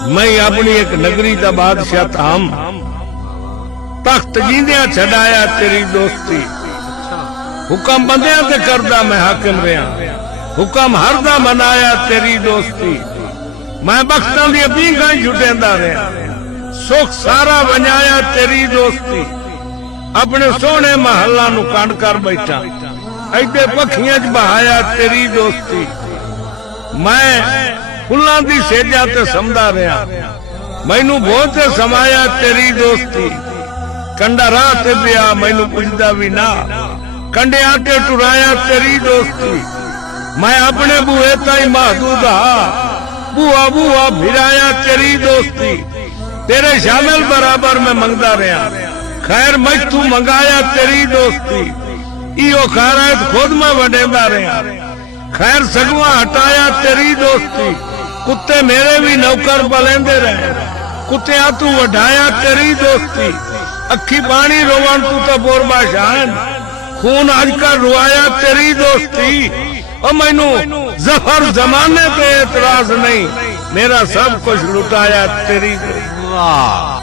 मैं अपनी एक नगरी का बादशाह थाम, तख्त जींदिया छड़ाया तेरी दोस्ती। हुक्म बंदियां ते करदा मैं हाकिम रहा, हुक्म हरदा मनाया तेरी दोस्ती। मैं बख्तां दी पींघां छुटेंदा रहा, सुख सारा वंजाया तेरी दोस्ती। अपने सोहने महल्ला नू कंड कर बैठा, ऐडे पखियां च बहाया तेरी दोस्ती। मैं फुल्लां दी सेजा ते समदा रहा, मैनू बहुत समाया तेरी दोस्ती। कंडा राह ते पिया मैनू पुछदा भी ना, कंडे आके टुराया तेरी दोस्ती। मैं अपने बूहे ताई महदूद हा, बुआ बुआ फिराया तेरी दोस्ती। तेरे शामिल बराबर में मंगदा रहा, खैर मैथू मंगाया तेरी दोस्ती। इो खैरात खुद में वडेंदा रहा, खैर सगवा हटाया तेरी दोस्ती। कुत्ते मेरे भी नौकर बलेंदे रहे, कुत्तिया तू वढाया तेरी दोस्ती। अखी पानी रोवन तू तो बोरबा शान, खून अजकर रुआया तेरी दोस्ती। और मैनू जफर जमाने पे एतराज नहीं, मेरा सब कुछ लुटाया तेरी दोस्ती।